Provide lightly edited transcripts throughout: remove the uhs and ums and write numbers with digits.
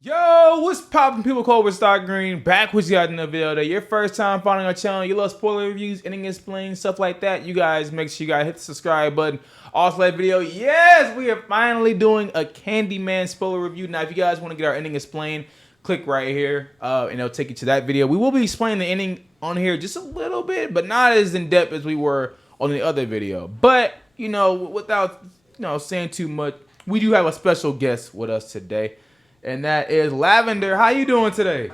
Yo, what's poppin', people? Call with Stock Green, back with you guys in the video today. Your first time finding our channel, you love spoiler reviews, ending explain, stuff like that. You guys make sure you guys hit the subscribe button. Also that video, yes, we are finally doing a Candyman spoiler review. Now, if you guys want to get our ending explained, click right here, and it'll take you to that video. We will be explaining the ending on here just a little bit, but not as in depth as we were on the other video. But without saying too much, we do have a special guest with us today. And that is Lavender. How you doing today?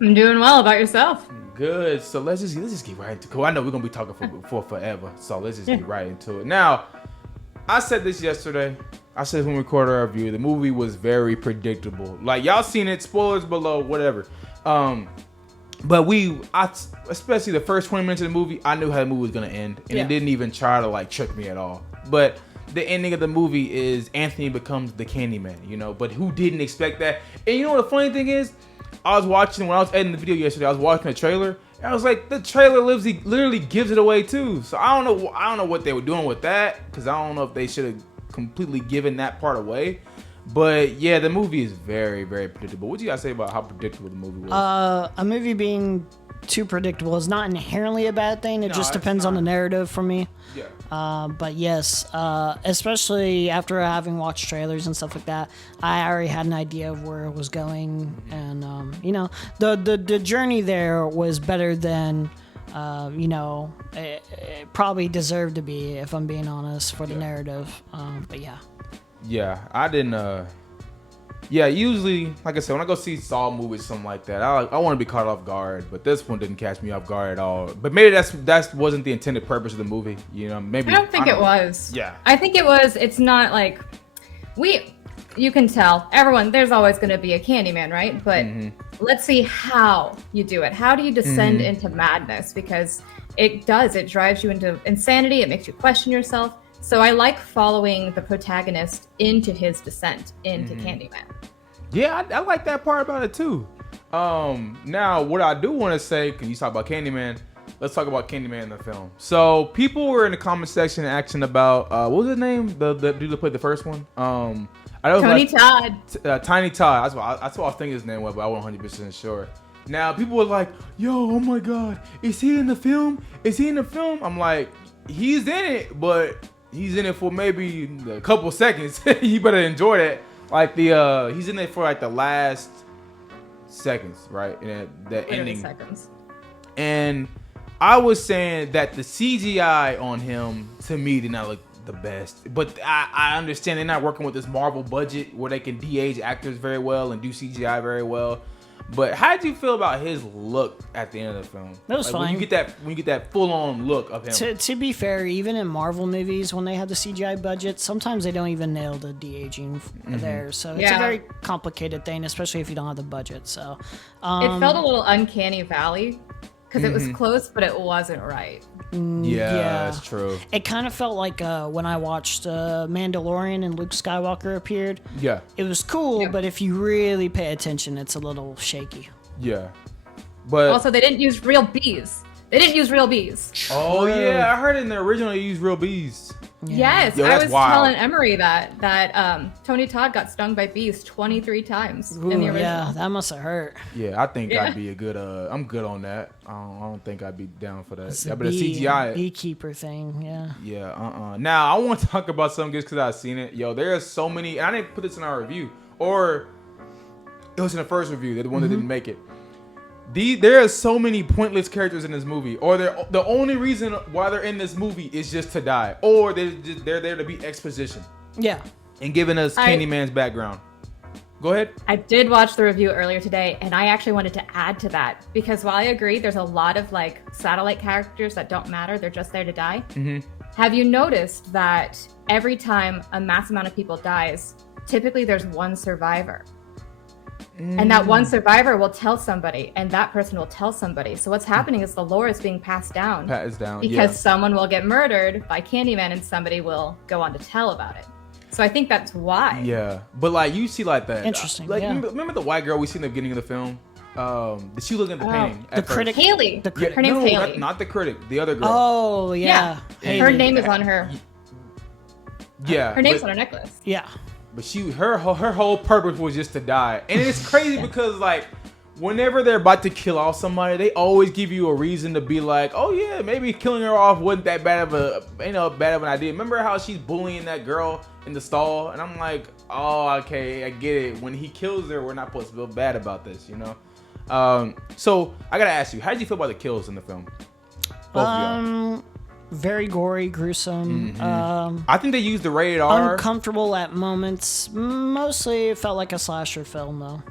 I'm doing well. About yourself? Good. So let's just get right into it. I know we're gonna be talking for forever. So let's just get right into it. Now, I said this yesterday. I said when we recorded our review, the movie was very predictable. Like y'all seen it. Spoilers below, whatever. But especially the first 20 minutes of the movie, I knew how the movie was gonna end, and it didn't even try to like trick me at all. But the ending of the movie is Anthony becomes the Candyman, but who didn't expect that? And you know what the funny thing is? When I was editing the video yesterday, I was watching the trailer, and I was like, the trailer literally gives it away too. So I don't know what they were doing with that, because I don't know if they should have completely given that part away. But yeah, the movie is very, very predictable. What do you guys say about how predictable the movie was? A movie being too predictable is not inherently a bad thing. It just depends on the narrative for me. Yeah. But yes, especially after having watched trailers and stuff like that, I already had an idea of where it was going, and the journey there was better than it probably deserved to be, if I'm being honest, for the narrative. But yeah. Yeah, I didn't. Yeah, usually, like I said, when I go see Saw movies, something like that, I want to be caught off guard. But this one didn't catch me off guard at all. But maybe that wasn't the intended purpose of the movie. Maybe I don't think it was. Yeah, I think it was. It's not like you can tell everyone. There's always going to be a Candyman, right? But let's see how you do it. How do you descend into madness? Because it does. It drives you into insanity. It makes you question yourself. So I like following the protagonist into his descent into Candyman. Yeah, I like that part about it too. Now, what I do want to say, because you talk about Candyman, let's talk about Candyman in the film. So people were in the comment section asking about what was his name? The dude that played the first one. I know Tony Todd. Tiny Todd. That's what I was thinking his name was, but I wasn't 100% sure. Now people were like, "Yo, oh my God, is he in the film? Is he in the film?" I'm like, he's in it, but he's in it for maybe a couple seconds. You better enjoy that. Like he's in it for like the last seconds, right? And the ending seconds. And I was saying that the CGI on him, to me, did not look the best. But I understand they're not working with this Marvel budget where they can de-age actors very well and do CGI very well. But how did you feel about his look at the end of the film? That was fine. When you get that full-on look of him. To be fair, even in Marvel movies, when they have the CGI budget, sometimes they don't even nail the de-aging there. So it's a very complicated thing, especially if you don't have the budget. So it felt a little uncanny valley because it was close, but it wasn't right. Yeah, that's true. It kind of felt like when I watched Mandalorian and Luke Skywalker appeared. Yeah. It was cool, but if you really pay attention, it's a little shaky. Yeah. But Also, they didn't use real bees. Oh yeah, I heard in the original they used real bees. Yeah. Yes, Yo, I was wild. telling Emery that Tony Todd got stung by bees 23 times in the original. Yeah, that must have hurt. Yeah, I think I'd be a good. I'm good on that. I don't think I'd be down for that. It's Yeah, the but the CGI beekeeper thing. Yeah. Yeah. Now I want to talk about something just because I've seen it. Yo, there are so many. And I didn't put this in our review, or it was in the first review. They're the one that didn't make it. There are so many pointless characters in this movie, or the only reason why they're in this movie is just to die, or they're there to be exposition. Yeah. And giving us Candyman's background. Go ahead. I did watch the review earlier today, and I actually wanted to add to that because while I agree there's a lot of like satellite characters that don't matter, they're just there to die. Have you noticed that every time a mass amount of people dies, typically there's one survivor? And that one survivor will tell somebody, and that person will tell somebody. So what's happening is the lore is being passed down. Because someone will get murdered by Candyman, and somebody will go on to tell about it. So I think that's why. Yeah, but like you see like that. Interesting. Like yeah. remember the white girl we see in the beginning of the film? Did she look at the painting? The critic. Haley. Her name's Haley. Not the critic. The other girl. Oh yeah. Her name is on her. Yeah. Her name's on her necklace. Yeah. but her whole purpose was just to die. And it's crazy because like whenever they're about to kill off somebody, they always give you a reason to be like, oh yeah, maybe killing her off wasn't that bad of an idea. Remember how she's bullying that girl in the stall? And I'm like, oh, okay, I get it. When he kills her, we're not supposed to feel bad about this, you know? So I gotta ask you, how did you feel about the kills in the film? Both of y'all. Very gory, gruesome. I think they used the rated R. Uncomfortable at moments. Mostly it felt like a slasher film, though.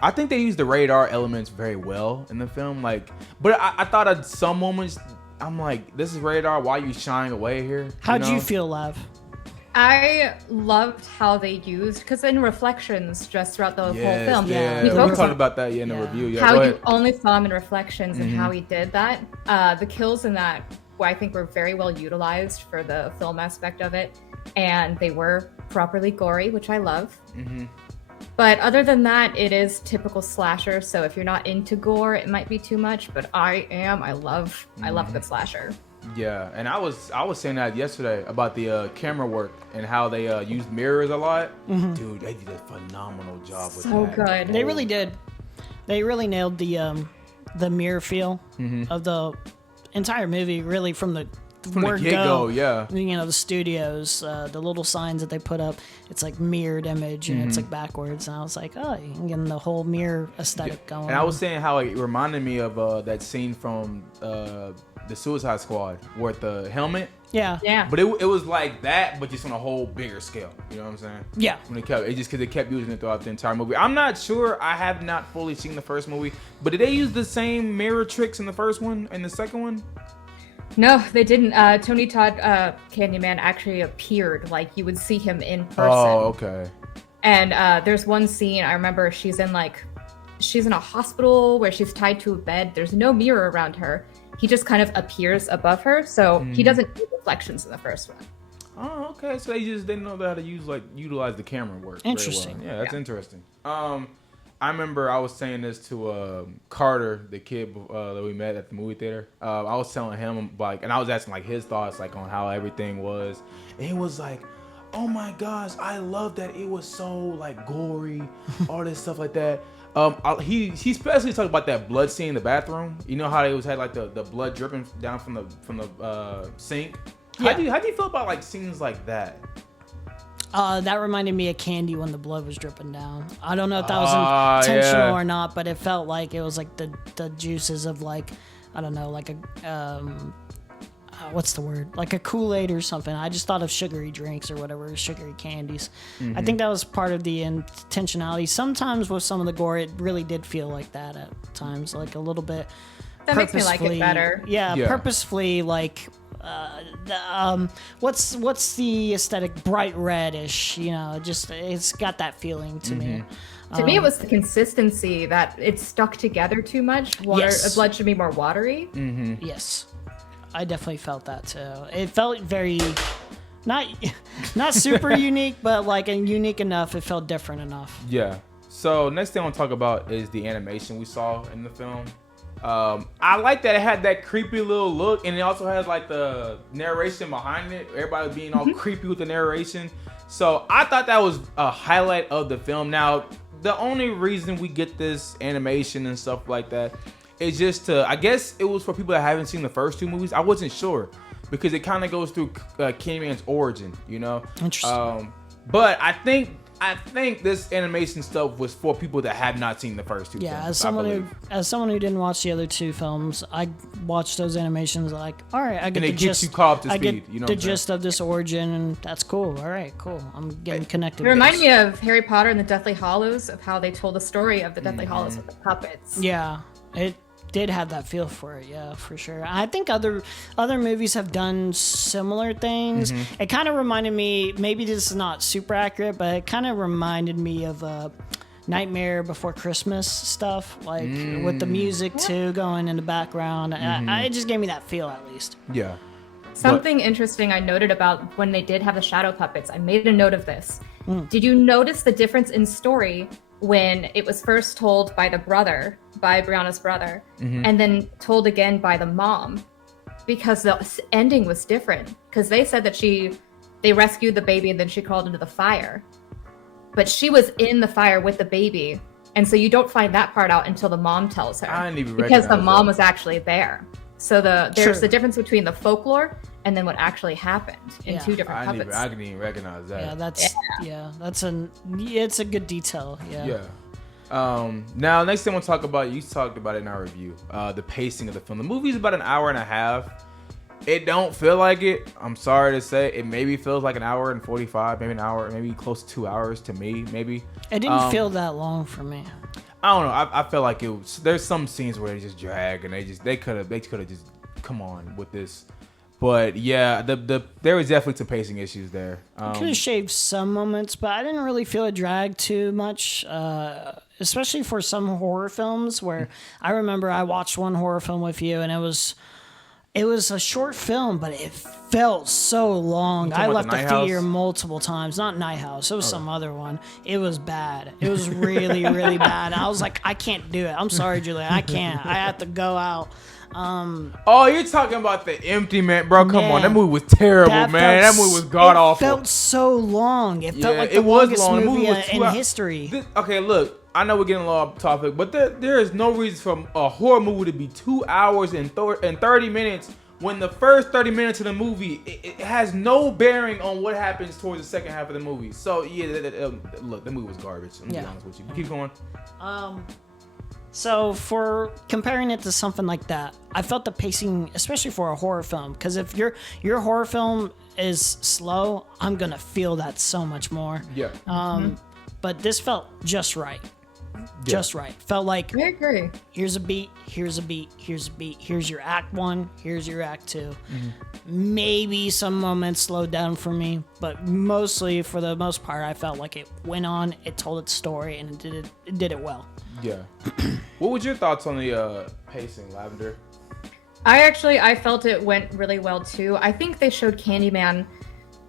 I think they used the rated R elements very well in the film. Like, but I thought at some moments, I'm like, this is rated R. Why are you shying away here? How'd you feel, Lav? I loved how they used, because in reflections just throughout the whole film, we talked about that in the review. Yeah, how you only saw him in reflections and how he did that. The kills in that, I think, were very well utilized for the film aspect of it, and they were properly gory, which I love. But other than that, it is typical slasher. So if you're not into gore, it might be too much. But I am. I love a good slasher. Yeah, and I was saying that yesterday about the camera work and how they used mirrors a lot. Dude, they did a phenomenal job with that. So good. They really did. They really nailed the mirror feel of the entire movie, really, from the word go. Yeah. You know, the studios, the little signs that they put up, it's like mirrored image and it's like backwards. And I was like, oh, you can get the whole mirror aesthetic going. And I was saying how it reminded me of that scene from the Suicide Squad with the helmet. Yeah. But it was like that, but just on a whole bigger scale. You know what I'm saying? Yeah. When because they kept using it throughout the entire movie. I'm not sure. I have not fully seen the first movie, but did they use the same mirror tricks in the first one and the second one? No, they didn't. Tony Todd, Candyman, actually appeared. Like, you would see him in person. Oh, okay. And there's one scene I remember. She's in a hospital where she's tied to a bed. There's no mirror around her. He just kind of appears above her, so he doesn't do reflections in the first one. Oh, okay. So they just didn't know how to utilize the camera work. Interesting. Very well. Yeah, that's interesting. I remember I was saying this to Carter, the kid that we met at the movie theater. I was telling him and I was asking like his thoughts like on how everything was. And he was like, "Oh my gosh, I love that it was so like gory, all this stuff like that." He especially talked about that blood scene in the bathroom. You know how they had like the blood dripping down from the sink. Yeah. How do you feel about like scenes like that? That reminded me of Candy when the blood was dripping down. I don't know if that was intentional or not, but it felt like it was like the juices of like, I don't know, like a what's the word? Like a Kool-Aid or something. I just thought of sugary drinks or whatever, sugary candies. I think that was part of the intentionality. Sometimes with some of the gore, it really did feel like that at times, like a little bit. That makes me like it better. Yeah, purposefully like. What's the aesthetic? Bright reddish, you know. Just it's got that feeling to me. To me, it was the consistency that it stuck together too much. Blood should be more watery. Yes, I definitely felt that too. It felt very not super unique, but like unique enough. It felt different enough. Yeah. So next thing I want to talk about is the animation we saw in the film. I like that it had that creepy little look, and it also has like the narration behind it. Everybody being all creepy with the narration. So I thought that was a highlight of the film. Now, the only reason we get this animation and stuff like that is just to, I guess it was for people that haven't seen the first two movies. I wasn't sure because it kind of goes through Candyman's origin, you know. Interesting. But I think this animation stuff was for people that have not seen the first two. Yeah, films, as someone who didn't watch the other two films, I watched those animations like, all right, I get the gist. You caught up to speed. I get you know the gist of this origin, and that's cool. All right, cool. I'm getting connected. It reminded me of Harry Potter and the Deathly Hallows, of how they told the story of the Deathly Hallows with the puppets. Yeah, it did have that feel for it. Yeah, for sure. I think other movies have done similar things. It kind of reminded me, maybe this is not super accurate, but it kind of reminded me of Nightmare Before Christmas stuff, like with the music too going in the background. It just gave me that feel at least. Yeah. Something interesting I noted about when they did have the shadow puppets, I made a note of this. Did you notice the difference in story when it was first told by Brianna's brother, and then told again by the mom? Because the ending was different. Because they said that they rescued the baby and then she crawled into the fire. but she was in the fire with the baby. And so you don't find that part out until the mom tells her. I didn't even because the recognize mom that. was actually there. So there's the difference between the folklore and then what actually happened in two different puppets. I didn't even recognize that. It's a good detail. Yeah. Now, next thing we'll talk about, you talked about it in our review, the pacing of the film. The movie's about an hour and a half. It don't feel like it. I'm sorry to say. It maybe feels like an hour and 45, maybe an hour, maybe close to 2 hours to me, maybe. It didn't feel that long for me. I don't know. I feel like it was. There's some scenes where they just drag and they could have just come on with this. But yeah, there was definitely some pacing issues there. Could have shaved some moments, but I didn't really feel it drag too much. Especially for some horror films where I remember I watched one horror film with you and it was a short film, but it felt so long. I left the theater multiple times. Not Night House. It was some other one. It was bad. It was really, really bad. I was like, I can't do it. I'm sorry, Julia. I can't. I have to go out. Oh, you're talking about The Empty Man, bro. Come on. That movie was terrible, man. That movie was god-awful. It felt so long. It felt like the longest movie in history. Okay, look. I know we're getting a little off topic, but there is no reason for a horror movie to be 2 hours and 30 minutes when the first 30 minutes of the movie, it has no bearing on what happens towards the second half of the movie. So, yeah, look, the movie was garbage. I'm be honest with you. Keep going. So for comparing it to something like that, I felt the pacing, especially for a horror film, because if your horror film is slow, I'm going to feel that so much more. Yeah. But this felt just right. Just right. Felt like I agree. Here's a beat, here's a beat, here's a beat, here's your act 1, here's your act 2. Maybe some moments slowed down for me, but mostly, for the most part, I felt like it went on, it told its story, and it did it well. Yeah. What was your thoughts on the pacing, Lavender? I felt it went really well too. I think they showed Candyman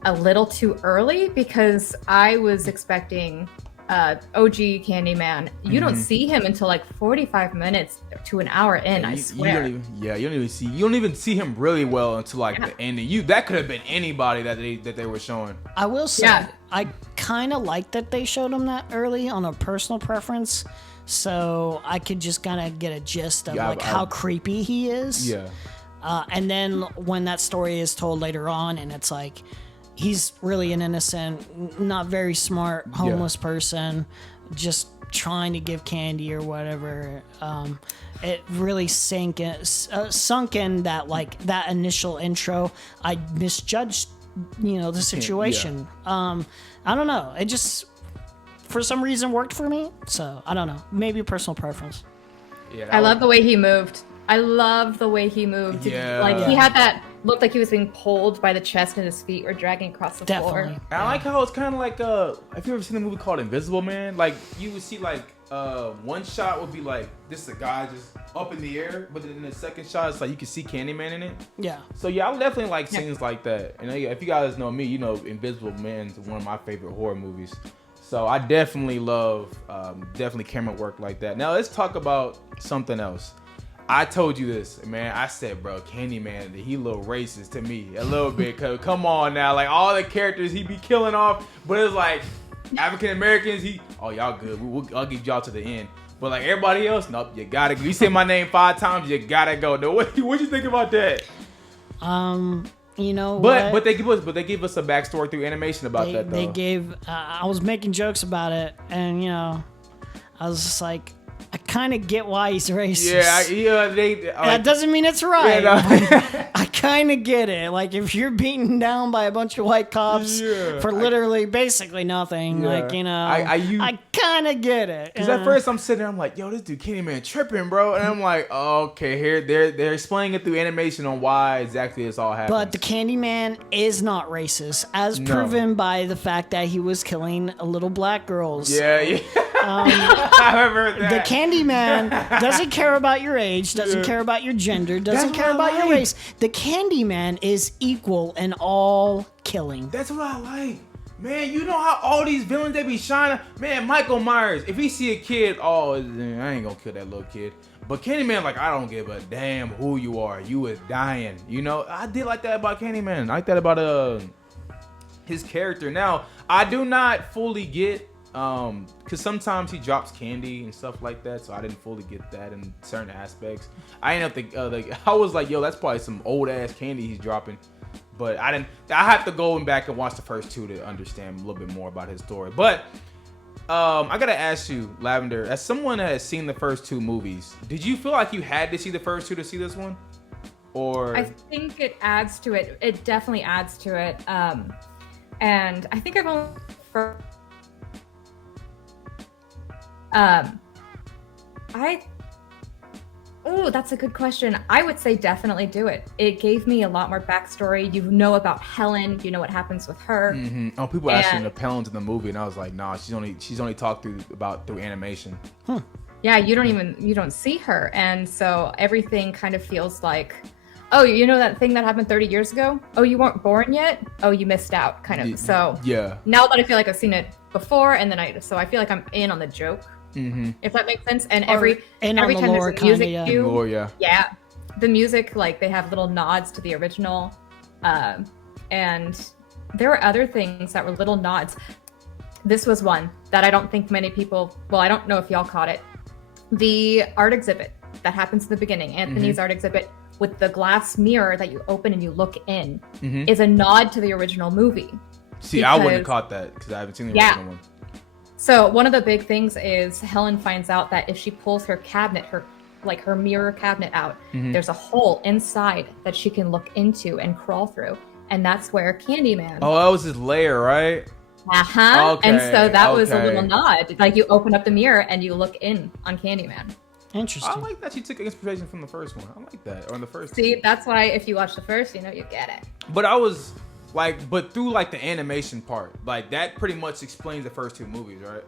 a little too early because I was expecting OG Candyman. You don't see him until like 45 minutes to an hour in. I swear. You don't even see him really well until like the ending. That could have been anybody that they were showing. I will say, I kind of like that they showed him that early on a personal preference. So I could just kind of get a gist of how creepy he is. Yeah. And then when that story is told later on, and it's like he's really an innocent, not very smart, homeless person, just trying to give candy or whatever. It really sunk in that that initial intro. I misjudged, the situation. I don't know. It just, for some reason, worked for me. So I don't know. Maybe personal preference. Yeah, I love the way he moved. I love the way he moved. Yeah. He had that, looked like he was being pulled by the chest and his feet were dragging across the floor. And I like how it's kind of like, have you ever seen a movie called Invisible Man? Like, you would see one shot would be like, this is a guy just up in the air, but then in the second shot, it's like you can see Candyman in it. Yeah. So yeah, I definitely like scenes like that. And if you guys know me, Invisible Man's one of my favorite horror movies. So I definitely love, camera work like that. Now let's talk about something else. I told you this, man. I said, bro, Candyman, he a little racist to me, a little bit. Cause come on now, like all the characters he be killing off, but it's like African Americans, y'all good. I'll give y'all to the end. But like everybody else, nope, you gotta go. You say my name 5 times, you gotta go. No, what you think about that? But they give us a backstory through animation about that though. They gave. I was making jokes about it, and I was just like, I kind of get why he's racist. That doesn't mean it's right. I kind of get it. Like, if you're beaten down by a bunch of white cops for literally basically nothing, I kind of get it. Because at first I'm sitting there, I'm like, yo, this dude Candyman tripping, bro. And I'm like, okay, here they're explaining it through animation on why exactly this all happened. But the Candyman is not racist, as proven by the fact that he was killing little black girls. Yeah. I remember that. The Candyman doesn't care about your age, doesn't care about your gender, doesn't care about your race. The Candyman is equal in all killing. That's what I like. Man, you know how all these villains, they be shining? Man, Michael Myers, if he see a kid, I ain't gonna kill that little kid. But Candyman, like, I don't give a damn who you are. You is dying. I did like that about Candyman. I like that about his character. Now, I do not fully get because sometimes he drops candy and stuff like that, so I didn't fully get that in certain aspects. I ended up think I was like, yo, that's probably some old ass candy he's dropping, but I didn't. I have to go back and watch the first two to understand a little bit more about his story. But I gotta ask you, Lavender, as someone that has seen the first two movies, did you feel like you had to see the first two to see this one? Or I think it adds to it. It definitely adds to it. And I think I've only that's a good question. I would say definitely do it. It gave me a lot more backstory. You know about Helen. You know what happens with her. Mm-hmm. Oh, people asking the Pelons in the movie, and I was like, nah, she's only talked through animation. Yeah, you don't see her, and so everything kind of feels like, oh, you know that thing that happened 30 years ago? Oh, you weren't born yet? Oh, you missed out, kind of. So yeah. Now that I feel like I've seen it before, and then so I feel like I'm in on the joke. Mm-hmm. If that makes sense. And every time lore, there's a music kinda, cue, yeah, the music, like they have little nods to the original, and there were other things that were little nods. This was one that I don't think many people. Well, I don't know if y'all caught it. The art exhibit that happens in the beginning, Anthony's art exhibit with the glass mirror that you open and you look in, is a nod to the original movie. See, I wouldn't have caught that because I haven't seen the original one. So one of the big things is Helen finds out that if she pulls her cabinet, her mirror cabinet out, there's a hole inside that she can look into and crawl through. And that's where Candyman. Oh, that was his lair, right? Okay, and so that was a little nod. Like you open up the mirror and you look in on Candyman. Interesting. I like that she took inspiration from the first one. I like that. Or in the first See, that's why if you watch the first, you get it. But I was but through the animation part, that pretty much explains the first two movies, right?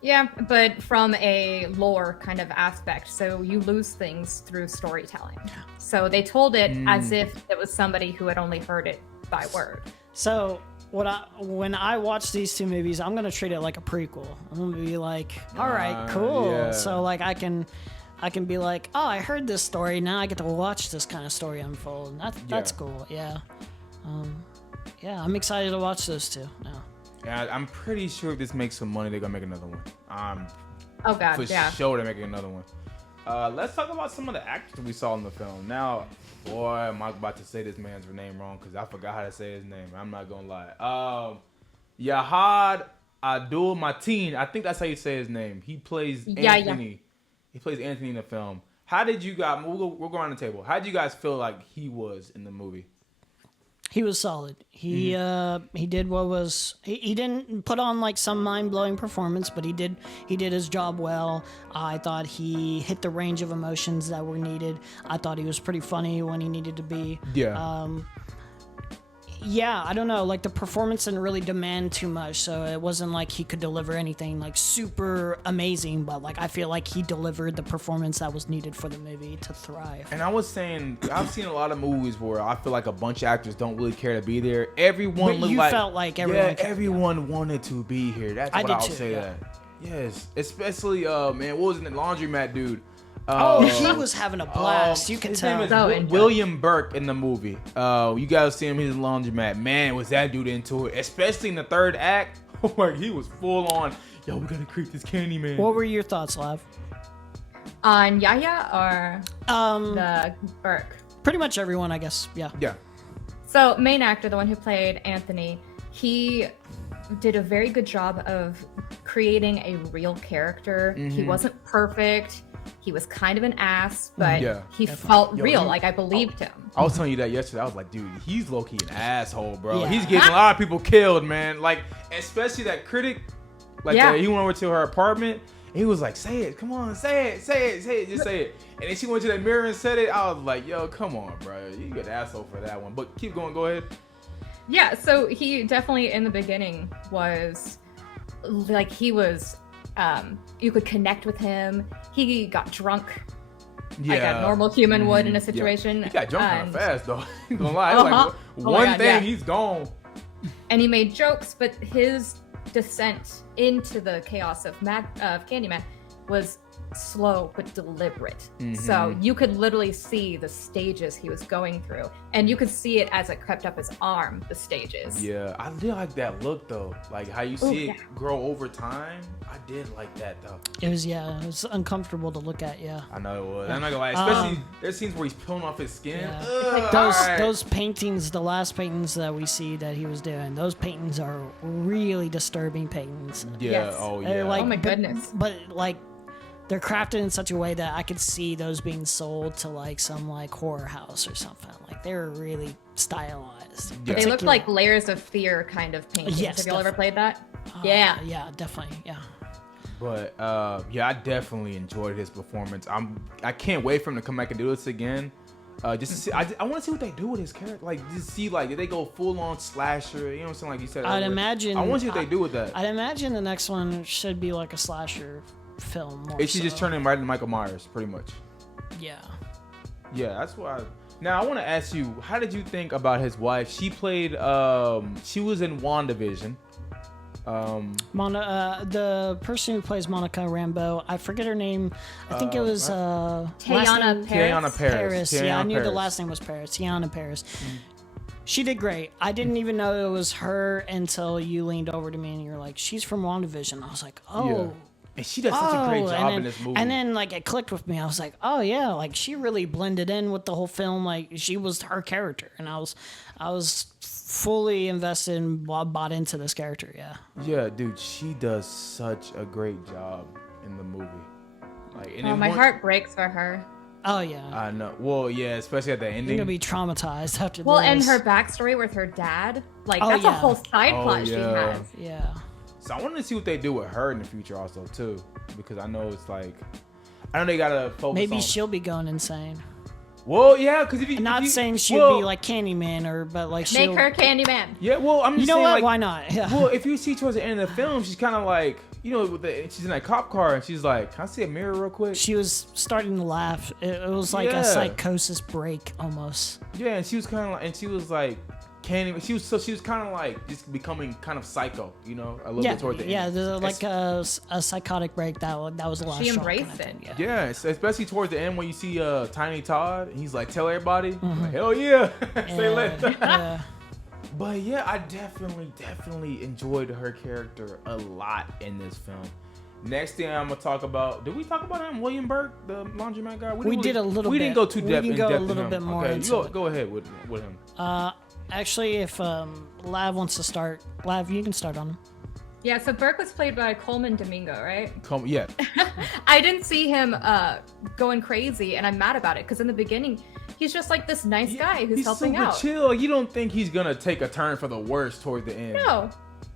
Yeah, but from a lore kind of aspect. So you lose things through storytelling. So they told it as if it was somebody who had only heard it by word. So when I watch these two movies, I'm gonna treat it like a prequel. I'm gonna be like, all right, cool. Yeah. So I can be like, oh, I heard this story. Now I get to watch this kind of story unfold. That's cool. Yeah. I'm excited to watch those two now. Yeah, I'm pretty sure if this makes some money, they're gonna make another one. Oh God, for sure they're making another one. Let's talk about some of the actors we saw in the film. Now, boy, am I about to say this man's name wrong because I forgot how to say his name. I'm not gonna lie. Yahad Abdul Mateen. I think that's how you say his name. He plays Anthony. Yeah. He plays Anthony in the film. How did you guys? We'll go around the table. How did you guys feel like he was in the movie? He was solid. He did what was he didn't put on some mind-blowing performance, but he did his job well. I thought he hit the range of emotions that were needed. I thought he was pretty funny when he needed to be. Yeah. I don't know. The performance didn't really demand too much, so it wasn't like he could deliver anything super amazing. But I feel like he delivered the performance that was needed for the movie to thrive. And I was saying, I've seen a lot of movies where I feel like a bunch of actors don't really care to be there. Everyone felt like everyone. Everyone wanted to be here. That's what I'll say. Yeah. That. Yes, especially man, what was it, the laundromat dude? He was having a blast. You can tell. His name is William Burke in the movie. You guys see him. He's a laundromat. Man, was that dude into it? Especially in the third act. He was full on. Yo, we gotta creep this Candyman. What were your thoughts, Lav? On Yahya or the Burke? Pretty much everyone, I guess. Yeah. Yeah. So main actor, the one who played Anthony, he did a very good job of creating a real character. He wasn't perfect. He was kind of an ass, but he felt real. I believed him. I was telling you that yesterday. I was like, dude, he's low-key an asshole, bro. Yeah. He's getting a lot of people killed, man. Especially that critic. He went over to her apartment, and he was like, say it. Come on, say it. Just say it. And then she went to that mirror and said it. I was like, yo, come on, bro. You get an asshole for that one. But keep going. Go ahead. Yeah, so he definitely, in the beginning, was, he was... you could connect with him. He got drunk like a normal human would in a situation. He got drunk kind of fast, though. Ain't gonna lie. One thing, he's gone. And he made jokes, but his descent into the chaos of Candyman was slow but deliberate. Mm-hmm. So you could literally see the stages he was going through, and you could see it as it crept up his arm, the stages. Yeah, I did like that look though. Like how you see it grow over time. I did like that though. It was uncomfortable to look at. Yeah. I know it was. I'm not gonna lie. Especially there's scenes where he's peeling off his skin. Yeah. Ugh, Those paintings, the last paintings that we see that he was doing, those paintings are really disturbing paintings. Yeah. Yes. Oh They're yeah. like, Oh my goodness. But like, they're crafted in such a way that I could see those being sold to like some like horror house or something. Like they were really stylized. Yeah. They looked like layers of fear kind of paintings. Yes, Have y'all ever played that? Yeah, definitely. Yeah. But yeah, I definitely enjoyed his performance. I can't wait for him to come back and do this again. Just to see, I want to see what they do with his character. Like, just see, like, did they go full on slasher? You know what I'm saying? Like you said, I'd imagine. I want to see what they do with that. I'd imagine the next one should be like a slasher film. More It should just turn him right into Michael Myers, pretty much. Yeah. Yeah, that's why. Now I want to ask you, how did you think about his wife? She played. She was in WandaVision. The person who plays Monica Rambeau, I forget her name. I think it was Teyana Paris. Yeah, I knew the Paris. last name was Paris. Teyana Paris. She did great. I didn't even know it was her until you leaned over to me and you're like, "She's from WandaVision." I was like, "Oh." Yeah. And she does such a great job in this movie. And then like it clicked with me. I was like, "Oh yeah!" Like she really blended in with the whole film. Like she was her character, and I was fully invested and bought into this character. Yeah. Yeah, dude, she does such a great job in the movie. Like, and Oh, my heart breaks for her. Oh yeah. I know. Well, yeah, especially at the You're ending. gonna be traumatized after Well, this. and her backstory with her dad, like Oh, that's yeah. a whole side Oh, plot she yeah. has. Yeah. So I wanted to see what they do with her in the future also too, because I know it's like, I know they gotta focus. Maybe on, she'll be going insane. Well, yeah, because if you Not if you, saying she'd well, be like Candyman but like Make she'll. her Candyman. Yeah, well, I'm just You know saying, what? like, Why not? Yeah. well, if you see towards the end of the film, she's kind of like, you know, she's in that cop car and she's like, "Can I see a mirror real quick?" She was starting to laugh. It was like Yeah. a psychosis break almost. Yeah, and she was kind of like, and she was like, Candyman. She was kind of like just becoming kind of psycho, you know, a little Yeah, bit toward the end. yeah. There's like a psychotic break that was a lot. She strong embraced kind of it. thing, Yeah. Yeah, especially towards the end when you see Tiny Todd, and he's like, "Tell everybody." Mm-hmm. I'm like, hell yeah, say less. Yeah. But yeah, I definitely enjoyed her character a lot in this film. Next thing I'm gonna talk about, did we talk about him, William Burke, the laundromat guy? We did a little We bit. didn't go too We depth. can in go a depth little in bit him. more Okay, into you go ahead with him. Actually, if Lav wants to start, Lav, you can start on him. Yeah, so Burke was played by Coleman Domingo, right? Yeah, I didn't see him going crazy, and I'm mad about it because in the beginning, he's just like this nice guy who's he's helping super out. chill. You don't think he's gonna take a turn for the worse toward the end? No.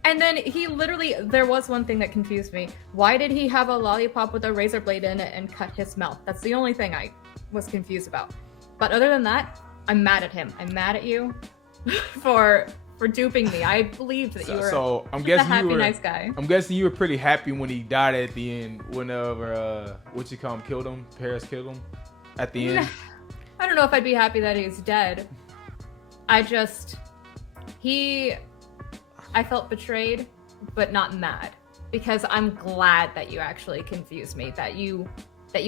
And then he literally, there was one thing that confused me. Why did he have a lollipop with a razor blade in it and cut his mouth? That's the only thing I was confused about. But other than that, I'm mad at him. I'm mad at you for duping me. I believed that you were So I'm just guessing a happy, you were nice guy. I'm guessing you were pretty happy when he died at the end. Whenever killed him, Paris killed him at the end. I don't know if I'd be happy that he's dead. I felt betrayed, but not mad, because I'm glad that you actually confused me, that you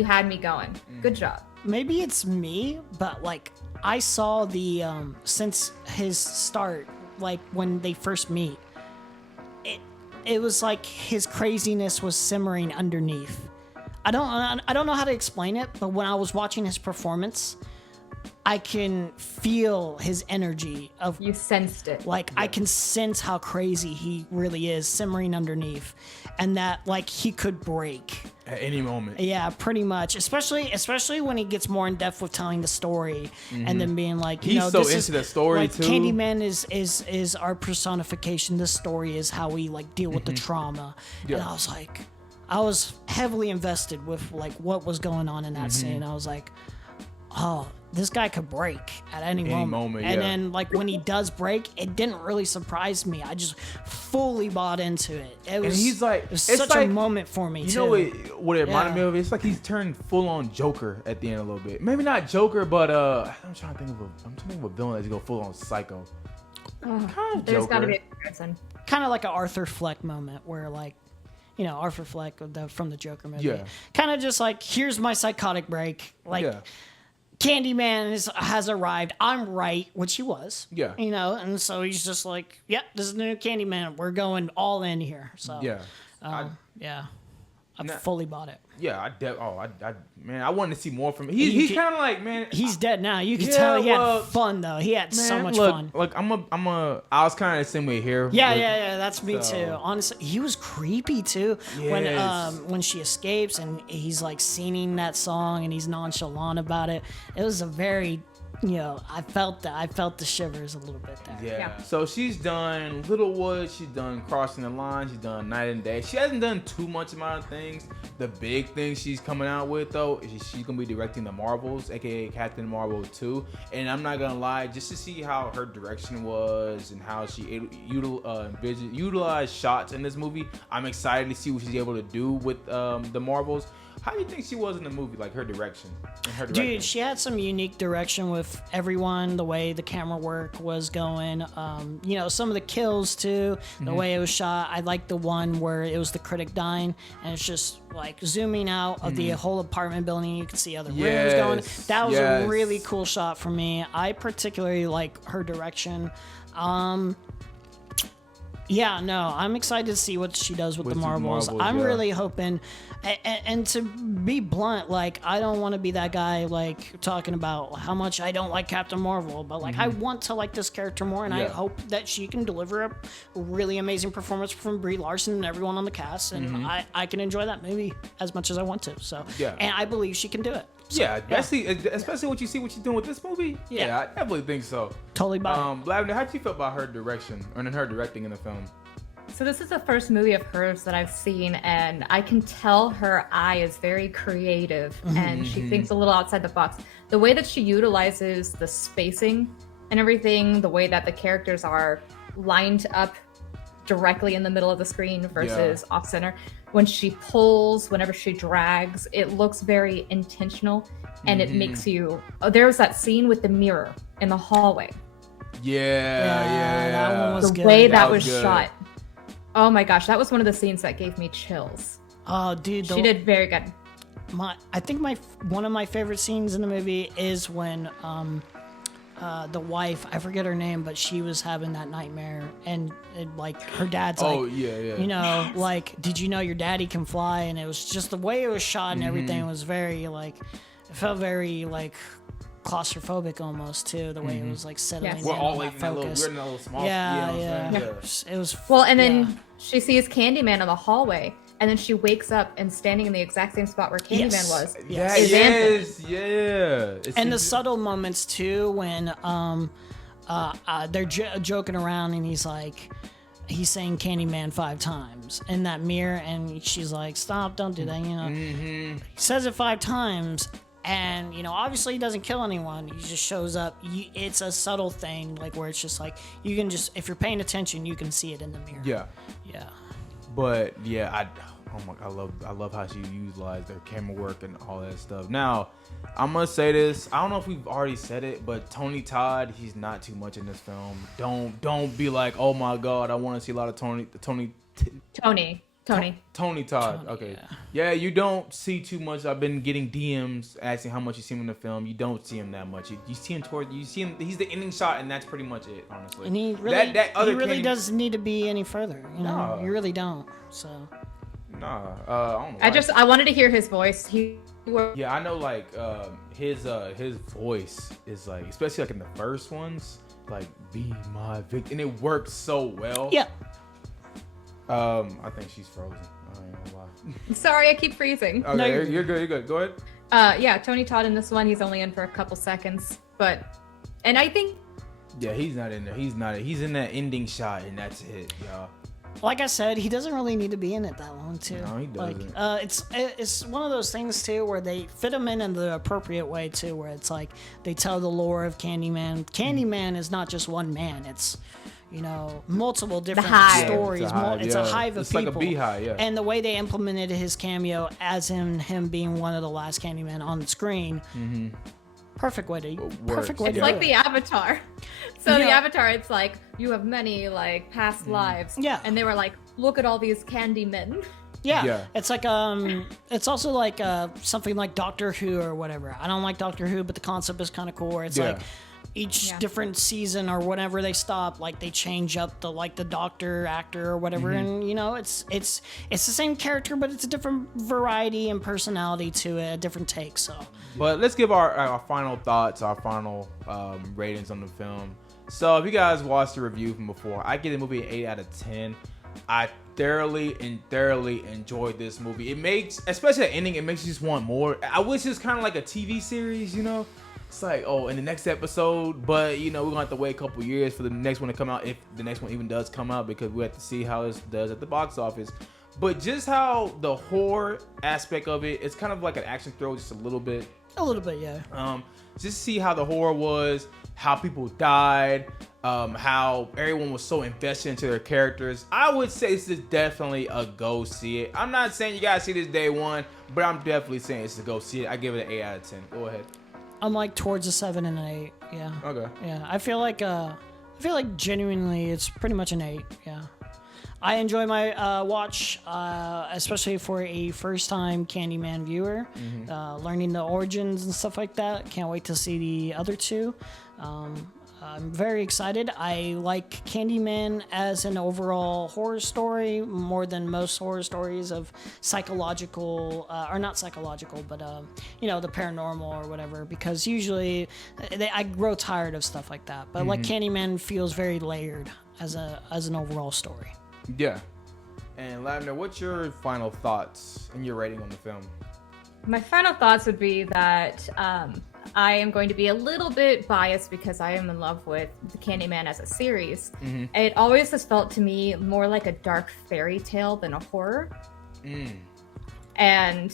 had me going. Good job. Maybe it's me, but like I saw the since his start, like when they first meet, it was like his craziness was simmering underneath. I don't know how to explain it, but when I was watching his performance, I can feel his energy of You sensed it. like I can sense how crazy he really is simmering underneath, and that like he could break. At any moment. Yeah, pretty much. Especially when he gets more in depth with telling the story, and then being like, you He's know, so this into is, the story, like, too. Candyman is our personification. This story is how we like deal with the trauma. Yeah. And I was heavily invested with like what was going on in that scene. I was like, oh, this guy could break at any moment. And yeah. then like when he does break, it didn't really surprise me. I just fully bought into it. It was, he's like- it was it's such like- a moment for me. You too. know what it reminded Yeah. me of? It's like he's turned full on Joker at the end a little bit. Maybe not Joker, but I'm trying to think of a villain that's go full on psycho. Kind of There's Joker. got to be a comparison. Kind of like an Arthur Fleck moment where like Arthur Fleck from the Joker movie. Yeah. Kind of just like, here's my psychotic break. Like, Candyman has arrived. I'm right, which he was. Yeah. And so he's just like, yep, this is the new Candyman. We're going all in here. So, I fully bought it. Yeah, I wanted to see more from him. He's kind of like, man. He's dead now. You can tell he had fun though. He had so much fun. Look, I was kind of the same way here. Yeah. That's me too. Honestly, he was creepy too. Yes. When she escapes and he's like singing that song and he's nonchalant about it. It was a very. I felt that. I felt the shivers a little bit there. Yeah. So she's done Littlewood. She's done Crossing the Line. She's done Night and Day. She hasn't done too much amount of things. The big thing she's coming out with, though, is she's going to be directing the Marvels, a.k.a. Captain Marvel 2. And I'm not going to lie, just to see how her direction was and how she utilized shots in this movie, I'm excited to see what she's able to do with the Marvels. How do you think she was in the movie, like her direction? Dude, she had some unique direction with everyone, the way the camera work was going. Some of the kills too, the way it was shot. I like the one where it was the critic dying, and it's just like zooming out of the whole apartment building. You can see other rooms going. That was a really cool shot for me. I particularly like her direction. I'm excited to see what she does with the Marvels. I'm really hoping, and to be blunt, like, I don't want to be that guy, like, talking about how much I don't like Captain Marvel, but, like, I want to like this character more, and I hope that she can deliver a really amazing performance from Brie Larson and everyone on the cast, and I can enjoy that movie as much as I want to, and I believe she can do it. So, especially what she's doing with this movie. Yeah, I definitely think so. Totally buy it. Lavender, how do you feel about her direction and her directing in the film? So this is the first movie of hers that I've seen, and I can tell her eye is very creative, and she thinks a little outside the box. The way that she utilizes the spacing and everything, the way that the characters are lined up directly in the middle of the screen versus off center. When she pulls, whenever she drags, it looks very intentional, and it makes you. There was that scene with the mirror in the hallway. Yeah. That one was good. The way that was shot. Oh my gosh, that was one of the scenes that gave me chills. Oh, dude, she did very good. I think one of my favorite scenes in the movie is when the wife, I forget her name, but she was having that nightmare, and like her dad's like, did you know your daddy can fly? And it was just the way it was shot and everything was very like, it felt very like claustrophobic almost too, the way it was like settling in. We're all like in that little small. It was well, and then she sees Candyman in the hallway, and then she wakes up and standing in the exact same spot where Candyman was. And the subtle moments too, when they're joking around, and he's saying Candyman 5 times in that mirror, and she's like, stop, don't do that, He says it 5 times, and obviously he doesn't kill anyone, he just shows up. It's a subtle thing, like, where it's just like, you can just, if you're paying attention, you can see it in the mirror. But I love how she utilized their camera work and all that stuff. Now, I'm gonna say this. I don't know if we've already said it, but Tony Todd, he's not too much in this film. Don't be like, oh my god, I want to see a lot of Tony Todd. Okay. Yeah, you don't see too much. I've been getting DMs asking how much you see him in the film. You don't see him that much. You see him. He's the ending shot, and that's pretty much it, honestly. And he really doesn't need to be any further. You really don't. So. Nah, I don't know. I wanted to hear his voice. I know, like, his voice is like, especially like in the first ones, like, be my victim, and it worked so well. Yeah. I think she's frozen. I ain't gonna lie. Sorry, I keep freezing. Okay, no, you're good. Go ahead. Tony Todd in this one, he's only in for a couple seconds, and I think. Yeah, he's not in there. He's in that ending shot, and that's it, y'all. Like I said, he doesn't really need to be in it that long, too. No, he doesn't. Like, it's one of those things, too, where they fit him in the appropriate way, too, where it's like they tell the lore of Candyman. Candyman is not just one man. It's, multiple different stories. It's a hive of people. It's like a beehive, yeah. And the way they implemented his cameo as him being one of the last Candyman on the screen, perfect way to It's like the Avatar. So the Avatar, it's like, you have many, like, past lives. Yeah. And they were like, look at all these Candymen. Yeah. It's like it's also like something like Doctor Who or whatever. I don't like Doctor Who, but the concept is kind of cool. Where it's like each different season or whenever they stop, like they change up the doctor actor or whatever, and you know it's the same character, but it's a different variety and personality to it, a different take. So, but let's give our final thoughts, our final ratings on the film. So if you guys watched the review from before, I give the movie an 8 out of 10. I thoroughly enjoyed this movie. It makes, especially the ending, it makes you just want more. I wish it was kind of like a TV series, you know? It's like, oh, in the next episode, but you know, we're gonna have to wait a couple years for the next one to come out, if the next one even does come out, because we have to see how this does at the box office. But just how the horror aspect of it, it's kind of like an action thrill, just a little bit. A little bit, yeah. Just see how the horror was, how people died, how everyone was so invested into their characters. I would say this is definitely a go see it. I'm not saying you gotta see this day one, but I'm definitely saying it's a go see it. I give it an 8 out of 10. Go ahead. I'm like towards a 7 and an 8. Yeah. Okay. Yeah, I feel like genuinely it's pretty much an 8. Yeah. I enjoy my watch, especially for a first-time Candyman viewer, learning the origins and stuff like that. Can't wait to see the other two. I'm very excited. I like Candyman as an overall horror story more than most horror stories of psychological, or not psychological, but you know, the paranormal or whatever. Because usually, I grow tired of stuff like that. But like Candyman feels very layered as an overall story. Yeah. And Lavender, what's your final thoughts and your rating on the film? My final thoughts would be that I am going to be a little bit biased because I am in love with the Candyman as a series. It always has felt to me more like a dark fairy tale than a horror. And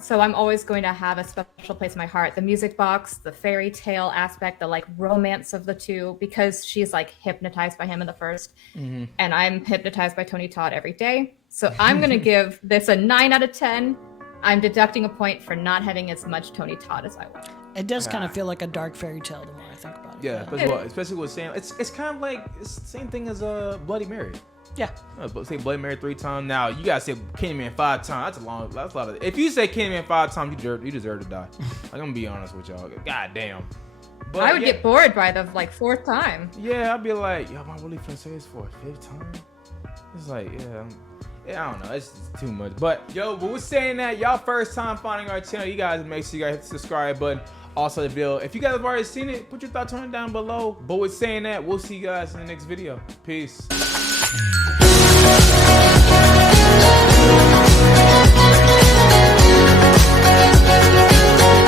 so I'm always going to have a special place in my heart. The music box, the fairy tale aspect, the like romance of the two, because she's like hypnotized by him in the first, and I'm hypnotized by Tony Todd every day. So I'm going to give this a 9 out of 10. I'm deducting a point for not having as much Tony Todd as I want. It does kind of feel like a dark fairy tale the more I think about it. Yeah, especially with Sam. It's kind of like it's the same thing as Bloody Mary. Yeah. Say Bloody Mary 3 times. Now you gotta say Candyman 5 times. That's a lot of. If you say Candyman 5 times, you deserve to die. I'm gonna be honest with y'all. God damn. But I would get bored by the like 4th time. Yeah, I'd be like, yo, am I really finna say this for a 5th time? It's like, yeah, I don't know. It's just too much. But but we're saying that y'all first time finding our channel, you guys make sure you guys hit the subscribe button. Also the video. If you guys have already seen it, put your thoughts on it down below. But with saying that, we'll see you guys in the next video. Peace.